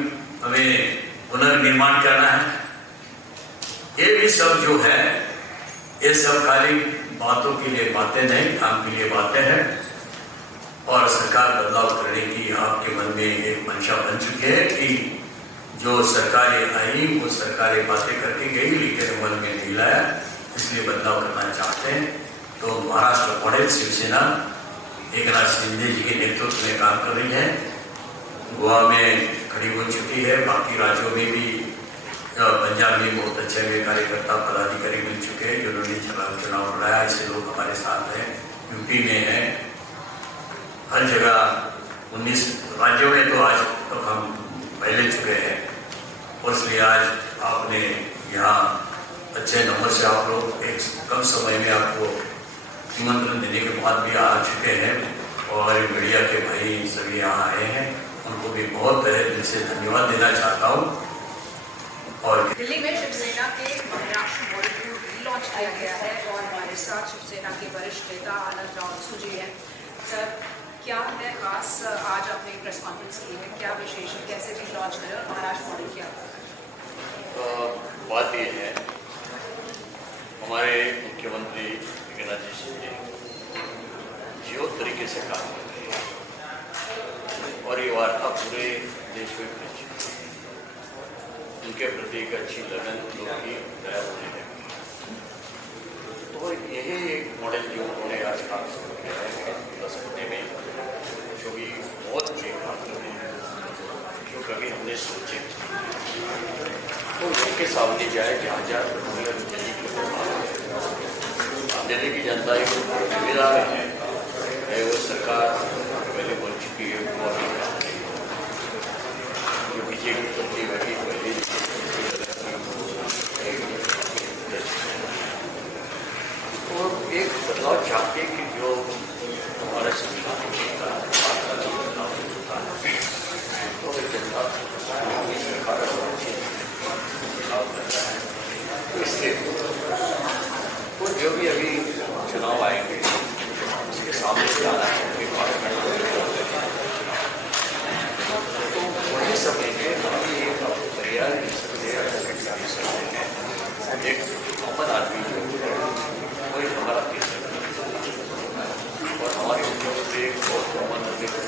हमें पुनर्निर्माण करना है। ये भी सब जो है ये सब खाली बातों के लिए बातें नहीं, काम के लिए बातें हैं। और सरकार बदलाव करने की आपके मन में एक मंशा बन चुकी है कि जो सरकारें आई वो सरकारें बातें करके गई, लेकिन मन में नहीं लाया, इसलिए बदलाव करना चाहते हैं। तो महाराष्ट्र मॉडल शिवसेना एकनाथ शिंदे जी के नेतृत्व में काम कर रही है, गोवा में खड़ी हो चुकी है, बाकी राज्यों में भी, पंजाब में बहुत अच्छे में कार्यकर्ता पदाधिकारी मिल चुके हैं जिन्होंने चुनाव लड़ाया, ऐसे लोग हमारे साथ हैं। यूपी में है, हर जगह 19 राज्यों में तो आज तक हम पहले चुके हैं, और इसलिए आज आपने यहाँ अच्छे नंबर से आप लोग एक कम समय में आपको निमंत्रण देने के बाद भी आ चुके हैं, और मीडिया के भाई सभी यहाँ आए हैं, उनको भी बहुत दिल से धन्यवाद देना चाहता हूँ। और दिल्ली में शिवसेना के महाराष्ट्र मॉडल को रीलॉन्च किया गया है और हमारे साथ शिवसेना के वरिष्ठ नेता आनंद राव जी हैं। सर, क्या है खास, आज आपने प्रेस कॉन्फ्रेंस की है, क्या विशेष, कैसे रीलॉन्च करें और महाराष्ट्र मॉडल क्या? बात ये है, हमारे मुख्यमंत्री एकनाथ जी शिंदे जियो तरीके से काम कर रहे हैं और ये वार्ता पूरे देश में फैल चुकी है। उनके प्रति एक अच्छी लगन लोगों की दया होने लगी, तो यही एक मॉडल जो उन्होंने आज काम शुरू किया है 10 महीने में, जो भी बहुत अच्छे काम कर रहे हैं, जो कभी हमने सोचे तो उनके सामने जाए जहाँ जहाँ दिल्ली के दिल्ली की जनता एक जिम्मेदार है, वो सरकार पहले बोल चुकी है, वो अभी जो बीजेपी करती बैठी पहले और एक बदलाव चाहते कि जो हमारा संविधान होता है, बदलाव होता है, तो जनता सरकार बदलाव करता है। तो इसलिए तो जो भी अभी चुनाव आएंगे उसके सामने से आना है, तो वही समझेंगे अभी एक तैयार एक कॉमन आदमी जो वही हमारा देश है और हमारे मुख्यमंत्री एक बहुत कॉमन आदमी से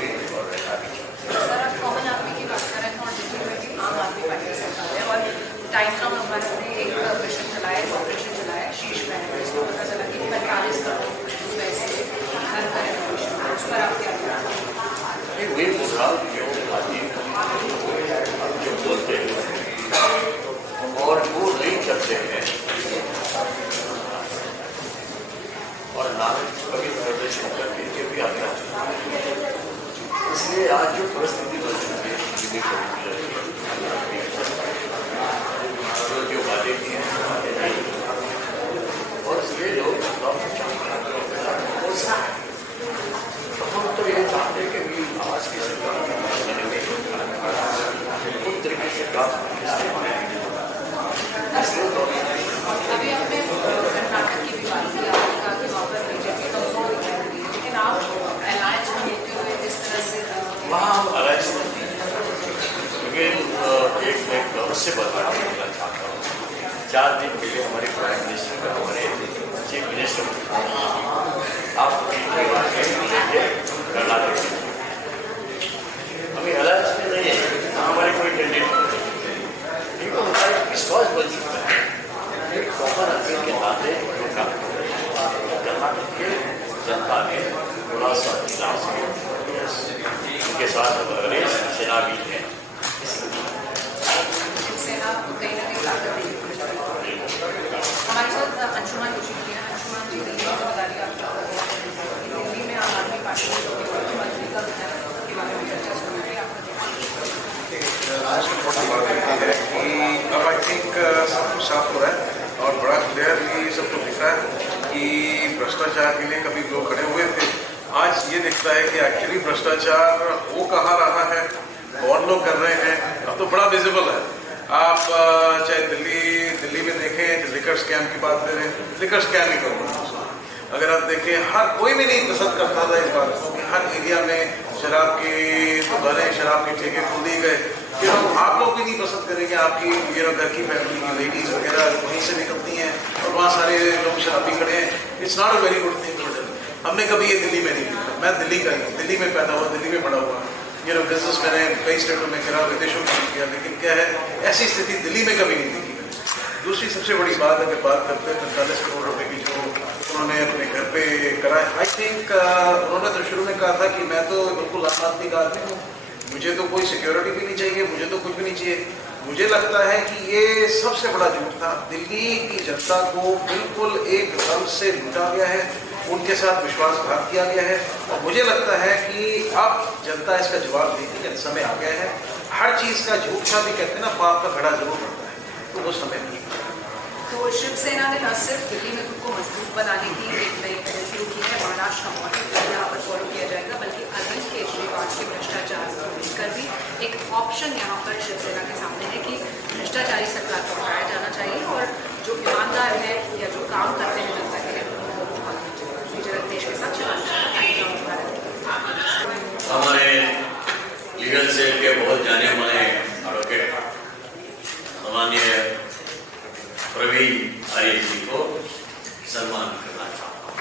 भी और रहना भी चाहिए। सर, आप कॉमन आदमी की बात कर रहे हैं और दिल्ली में भी आम आदमी पार्टी सरकार है और टाइम का हमारे ने एक मिशन चलाया, ऑपरेशन चलाया शीश महल, इसको पता चला कि 45 करोड़ पैसे घर का रेनोवेशन, उस पर आप क्या करें? वही बोला जो बातचीत जो बोलते हैं और वो नहीं करते हैं और ना कभी प्रदर्शन करके ये भी आता है। इसलिए आज जो परिस्थिति बन चुकी है जो वादे किए हैं और इसलिए लोग हम तो ये चाहते हैं कि आज की सरकार उस तरीके से काम अभी आपने कर्नाटक की भी बात की, आपने कहा कि वहाँ पर बीजेपी कमजोर दिखाई दी, लेकिन आप उससे बदलाव करना चाहता हूँ। 4 दिन पहले हमारे प्राइम मिनिस्टर का हमारे चीफ मिनिस्टर आप कर्नाटक हमें अलायंस में नहीं है, ना हमारे कोई कैंडिडेट नहीं, तो हमारा विश्वास बन चुका है। एक कॉमन आदमी के नाते जो काम कर्नाटक के जनता ने थोड़ा सा इलाज किया, उनके साथ हमारे सेना भी है। शिवसेना कहीं ना कहीं ताकत देगी। हमारे साथ अंशुमान जोशी जी हैं। अंशुमान जी, दिल्ली में जिम्मेदारी आपकी, दिल्ली में आम आदमी पार्टी के मुख्यमंत्री का के बारे में चर्चा सुन रही है, आपका अब आई थिंक सब कुछ साफ हो रहा है और बड़ा क्लियरली सबको दिख रहा है कि भ्रष्टाचार के लिए कभी लोग खड़े हुए थे, आज ये दिखता है कि एक्चुअली भ्रष्टाचार वो कहाँ रहा है, कौन लोग कर रहे हैं, अब तो बड़ा विजिबल है। आप चाहे दिल्ली में देखें, लिकर स्कैम की बात करें, लिकर स्कैम ही करूँगा। अगर आप देखें, हर कोई भी नहीं पसंद करता था इस बात को कि हर एरिया में शराब की दुकानें, शराब के ठेके खोल दिए गए कि हम आप लोग भी नहीं पसंद करेंगे, आपकी घर की फैमिली की लेडीज वगैरह वहीं से निकलती हैं और वहाँ सारे लोग शराबी खड़े हैं। It's not a very good thing. हमने कभी ये दिल्ली में नहीं देखा। मैं दिल्ली का ही, दिल्ली में पैदा हुआ, दिल्ली में बड़ा हुआ। बिजनेस मैंने कई स्टेटों में करा, विदेशों में किया, लेकिन क्या है, ऐसी स्थिति दिल्ली में कभी नहीं देखी मैंने। दूसरी सबसे बड़ी बात, अगर बात करते हैं 45 करोड़ रुपए की जो उन्होंने अपने घर पे करा है, आई थिंक उन्होंने तो शुरू में कहा था कि मैं तो बिल्कुल आम आदमी का आदमी हूँ, मुझे तो कोई सिक्योरिटी भी नहीं चाहिए, मुझे तो कुछ भी नहीं चाहिए। मुझे लगता है कि ये सबसे बड़ा झूठ था। दिल्ली की जनता को बिल्कुल एक ढंग से लूटा गया है, उनके साथ विश्वासघात किया गया है और मुझे लगता है कि अब जनता इसका जवाब देगी जब समय आ गया है। हर चीज़ का झूठ का भी कहते हैं ना, पाप का घड़ा जरूर पड़ता है, तो वो समय नहीं। तो शिवसेना ने न सिर्फ दिल्ली में खुद को मजबूत बनाने की एक नई पहल शुरू की है, महाराष्ट्र मॉडल यहाँ पर फॉलो किया जाएगा, बल्कि अरविंद केजरीवाल के भ्रष्टाचार को लेकर भी एक ऑप्शन यहाँ पर शिवसेना के सामने है कि भ्रष्टाचारी सरकार को हटाया जाना चाहिए और जो ईमानदार है या जो काम करते हैं जनता के लिए देश के साथ हमारे लीगल सेल के बहुत जाने माने एडवोकेट सामान्य प्रवीण आर्य जी को सम्मान करना चाहता हूँ।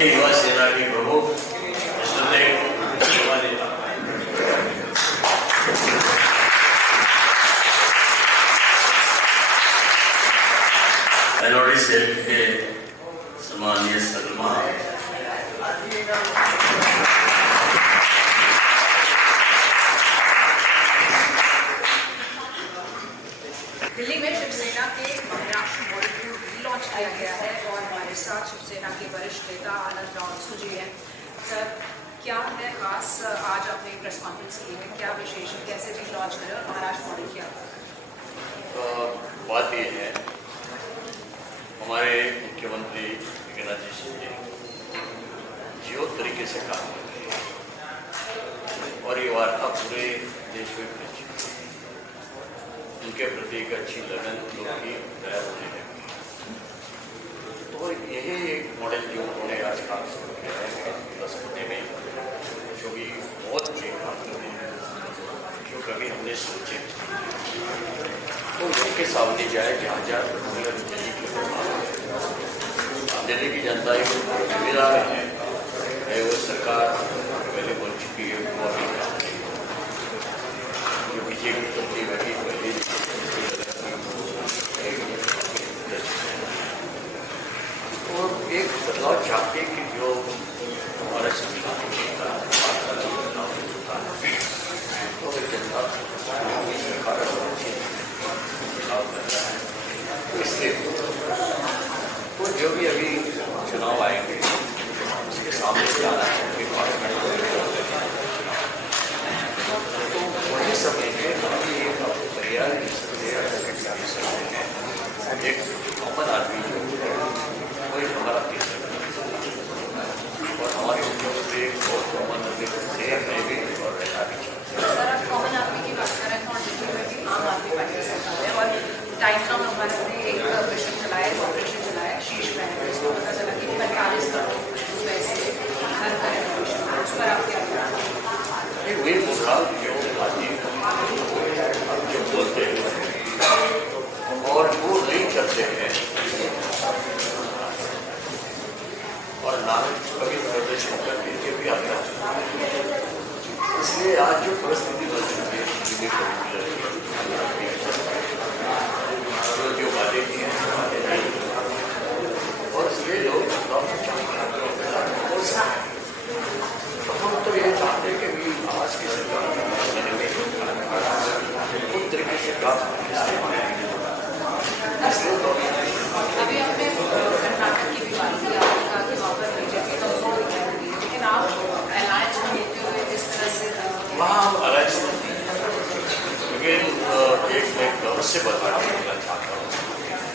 युवा सेना की प्रमुख एनओडी सेल के सम्मानीय सलमा दिल्ली में शिवसेना के महाराष्ट्र मॉडल को लॉन्च किया गया है और हमारे साथ शिवसेना के वरिष्ठ नेता आनंद राव जी हैं। सर, क्या है खास, आज आपने प्रेस कॉन्फ्रेंस की है, क्या विशेष है, कैसे चीज लॉन्च करें और महाराष्ट्र मॉडल क्या? बात यह है, हमारे मुख्यमंत्री एकनाथ जी शिंदे जियो तरीके से काम कर रहे हैं और ये वार्ता पूरे देश में पहुंची, उनके प्रति एक अच्छी लगन लोग की दया होने लगी। तो यही एक मॉडल जो उन्होंने आज काम शुरू किया है 10 महीने में, जो भी बहुत अच्छे काम कर रहे हैं, जो कभी हमने सोचे तो उनके सामने जाए जहाँ जहाँ दिल्ली की जनता एक जिम्मेदार है, वो सरकार पहले बन चुकी है, वो अभी जो बीजेपी करती वही पहले और एक बदलाव चाहते कि जो हमारे संविधान का बदलाव होता है तो जनता सरकार बदलाव कर रहा है, तो इसलिए तो जो भी अभी चुनाव आएंगे उसके सामने जाना है उनके पार्लियामेंट तो वही समय में अभी एक तैयार एक कॉमन आदमी जो वही हमारा केस और हमारे मुख्यमंत्री एक बहुत कॉमन आदमी थे, मैं भी और रहना भी चाहता हूँ। सर, आप कॉमन आदमी की नाराज कभी प्रदर्शन करके ये भी आता है। इसलिए आज जो परिस्थिति बन चुकी है जो वादे किए हैं वादे नहीं, और इसलिए लोग हम तो ये चाहते हैं कि भी आज की सरकार उस तरीके से काम अभी आपने कर्नाटक की भी बात की, आपने कहा कि वहाँ पर बीजेपी कमजोर दिखाई दे रही है, लेकिन आप अलायंस में होते हुए जिस तरह से वहाँ हम अलायंस लेकिन एक मैं गौर से बताना चाहता हूँ।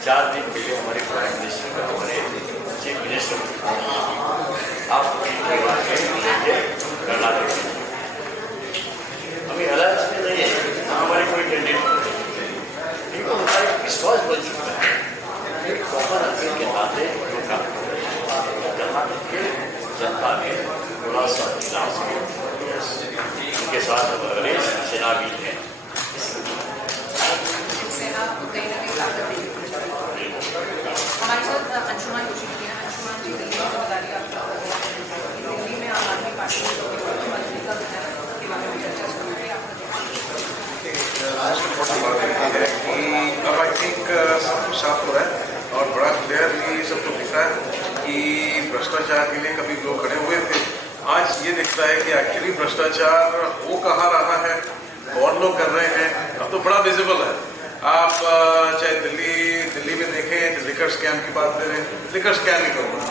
4 दिन पहले हमारे प्राइम मिनिस्टर का हमारे चीफ मिनिस्टर आप कर्नाटक अभी अलायंस में नहीं है, हमारे कोई कैंडिडेट नहीं, तो हमारा एक विश्वास बन चुका है कि कॉमन आदमी के नाते जो काम कर्नाटक के जनता ने थोड़ा सा इलाज उनके साथ रेस सेना भी है, शिवसेना को कहीं ना कहीं ताकत देगी। हमारे साथ अंशुमान जोशी जी हैं। अंशुमान जी, दिल्ली में जिम्मेदारी आपकी, दिल्ली में आम आदमी पार्टी मुख्यमंत्री का विधायक के बारे में चर्चा शुरू हुई, आज की बड़ी बात यह है कि अब आई थिंक सब कुछ साफ हो रहा है और बड़ा क्लियरली सबको दिख रहा है कि भ्रष्टाचार के लिए कभी लोग खड़े हुए थे, आज ये दिखता है कि एक्चुअली भ्रष्टाचार वो कहाँ रहा है, कौन लोग कर रहे हैं, अब तो बड़ा विजिबल है। आप चाहे दिल्ली में देखें, लिकर स्कैम की बात करें, लिकर स्कैम ही करूँगा।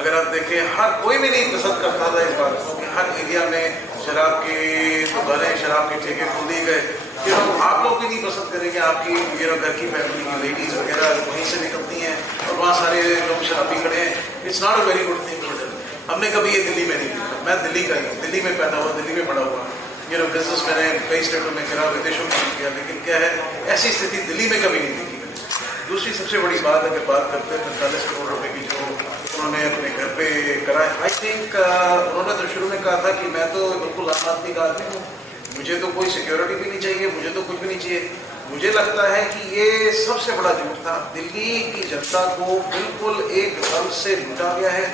अगर आप देखें, हर कोई भी नहीं पसंद करता था इस बात को कि हर एरिया में शराब की दुकानें, शराब के ठेके खोल दिए गए, फिर आप लोग भी नहीं पसंद करेंगे, आपकी घर की फैमिली की लेडीज वगैरह वहीं से निकलती हैं और वहाँ सारे लोग शराबी खड़े हैं। It's not a very good thing. हमने कभी ये दिल्ली में नहीं देखा, मैं दिल्ली का ही, दिल्ली में पैदा हुआ, दिल्ली में बड़ा हुआ, बिजनेस मैंने कई स्टेटों में करा, विदेशों में किया, लेकिन क्या है, ऐसी स्थिति दिल्ली में कभी नहीं देखी मैंने। दूसरी सबसे बड़ी बात, अगर बात करते हैं 45 करोड़ रुपए की जो उन्होंने अपने घर पे करा, आई थिंक उन्होंने तो शुरू में कहा था कि मैं तो बिल्कुल आम आदमी का आदमी हूँ, मुझे तो कोई सिक्योरिटी भी नहीं चाहिए, मुझे तो कुछ भी नहीं चाहिए। मुझे लगता है कि ये सबसे बड़ा झूठ था। दिल्ली की जनता को बिल्कुल एक दल से लूटा गया है,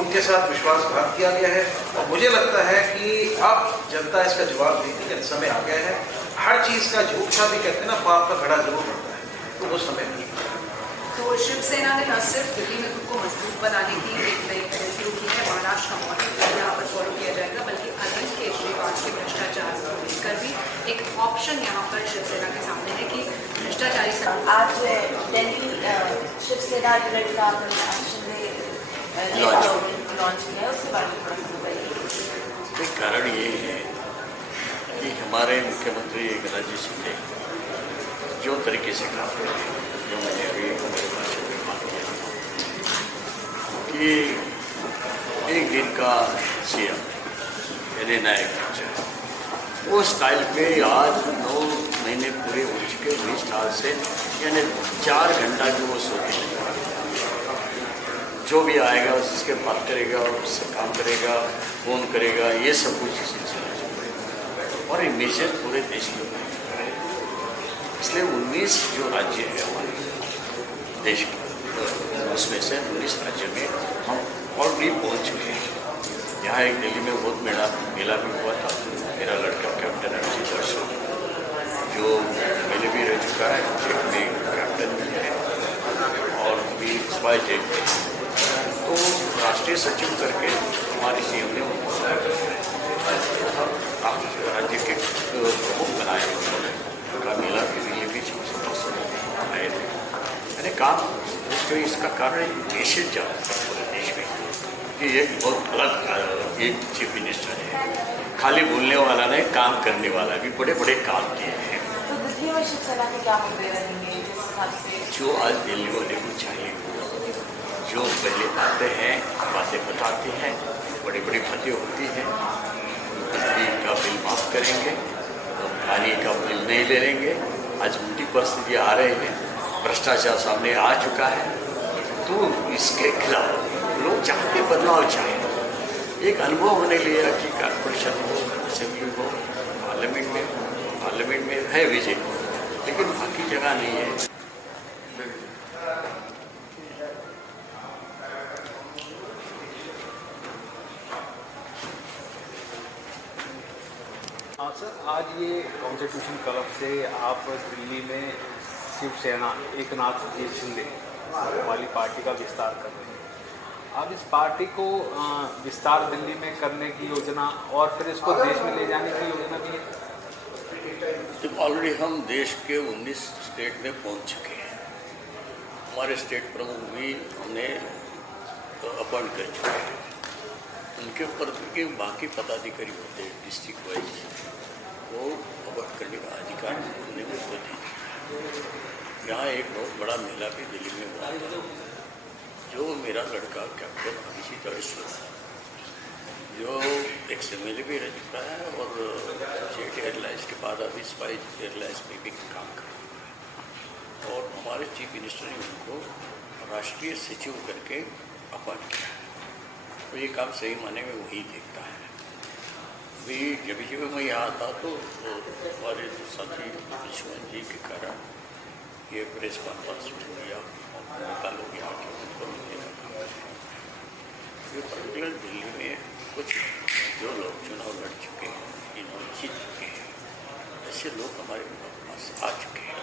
उनके साथ विश्वासघात किया गया है और मुझे लगता है कि अब जनता इसका जवाब देगी, समय आ गया है। हर चीज़ का झूठ का भी कहते हैं ना, पाप का घड़ा जरूर बढ़ता है, तो वो समय नहीं। तो शिवसेना ने न सिर्फ दिल्ली में खुद को मजबूत बनाने की एक नई पहल शुरू की है, महाराष्ट्र का मॉडल यहाँ पर फॉलो किया जाएगा, बल्कि अरविंद केजरीवाल के भ्रष्टाचार को लेकर भी एक ऑप्शन यहाँ पर शिवसेना के सामने है कि भ्रष्टाचारी आज दिल्ली शिवसेना यूनिट का लॉन्च किया है, उसके बारे में थोड़ा सा बताइए। एक कारण ये है कि हमारे मुख्यमंत्री एकनाथ जी शिंदे जो तरीके से काम कर रहे हैं, जो मैंने अभी मेरे भाषण में बात किया कि एक दिन का सीएम यानी नायक वो स्टाइल पे आज 9 महीने पूरे हो चुके, 20 साल से, यानी 4 घंटा जो वो सोते हैं, जो भी आएगा उसके बात करेगा, उससे काम करेगा, फोन करेगा, ये सब कुछ सिलसिला और ये मैसेज पूरे देश में। इसलिए 19 जो राज्य है हमारे देश के, उसमें से 19 राज्यों में हम ऑलरेडी पहुंच चुके हैं। यहाँ एक दिल्ली में बहुत मेला भी हुआ था, मेरा लड़का कैप्टन अभिजीत अशोक जो पहले भी रह चुका है, एक में कैप्टन भी है और भी स्पाई जेट। तो राष्ट्रीय सचिव करके हमारे सीएम ने राज्य के प्रमुख बनाए, उनका मेला भी दिल्ली बीच आए थे। मैंने काम तो इसका कारण देश जाता है पूरे देश में कि एक बहुत अलग एक चीफ मिनिस्टर है, खाली बोलने वाला नहीं, काम करने वाला भी, बड़े बड़े काम किए हैं। तो दिल्ली में शिवसेना के क्या मुद्दे रहेंगे जिस हिसाब से? जो आज दिल्ली वाले को चाहिए, जो पहले आते हैं, बातें बताते हैं, बड़ी बड़ी बातें होती हैं, बिजली का बिल माफ़ करेंगे, तो पानी का बिल नहीं ले लेंगे। आज उल्टी परिस्थिति आ रही है, भ्रष्टाचार सामने आ चुका है, तो इसके खिलाफ लोग चाहते बदलाव चाहें। एक अनुभव होने लिया कि कॉर्पोरेशन हो, असेंबली हो, पार्लियामेंट में है विजय, लेकिन बाकी जगह नहीं है। सर आज ये कॉन्स्टिट्यूशन क्लब से आप दिल्ली में शिवसेना एकनाथ जी शिंदे वाली पार्टी का विस्तार कर रहे हैं। आप इस पार्टी को विस्तार दिल्ली में करने की योजना और फिर इसको देश में ले जाने की योजना भी है। तो ऑलरेडी हम देश के 19 स्टेट में पहुंच चुके हैं। हमारे स्टेट प्रमुख भी हमने अपॉइंट कर चुके हैं। उनके ऊपर के बाकी पदाधिकारी होते हैं डिस्ट्रिक्ट वाइज, वो अपॉइंट करने का अधिकार उन्हें मुझको दी। यहाँ एक बहुत बड़ा मेला भी दिल्ली में हुआ था, जो मेरा लड़का कैप्टन अभिजीत अविश्वत जो एक्स MLA भी रह चुका है और जेट एयरलाइंस के बाद अभी स्पाइस एयरलाइंस में भी काम कर रहा है, और हमारे चीफ मिनिस्टर ने उनको राष्ट्रीय सचिव करके अपॉइंट किया। तो ये काम सही माने में वही देखता है। अभी जब मैं यहाँ था तो हमारे साथी दुश्मन जी के कारण ये प्रेस कॉन्फ्रेंस लिया और नेता लोग यहाँ के उनको मिलने का काम किया। ये पर्टिकुलर दिल्ली में कुछ जो लोग चुनाव लड़ चुके हैं, इन्होंने जीत चुके हैं, ऐसे लोग हमारे पास आ चुके हैं।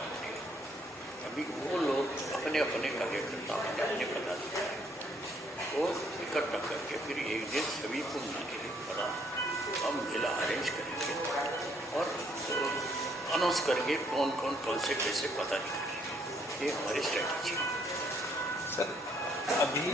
अभी वो लोग अपने अपने कार्यकर्ता अपने पदाधिकारी को इकट्ठा करके फिर एक दिन सभी को मिलकर बड़ा हम मेला अरेंज करेंगे और अनाउंस करेंगे कौन से कैसे पता नहीं करेंगे। ये हमारी स्ट्रैटेजी है। सर अभी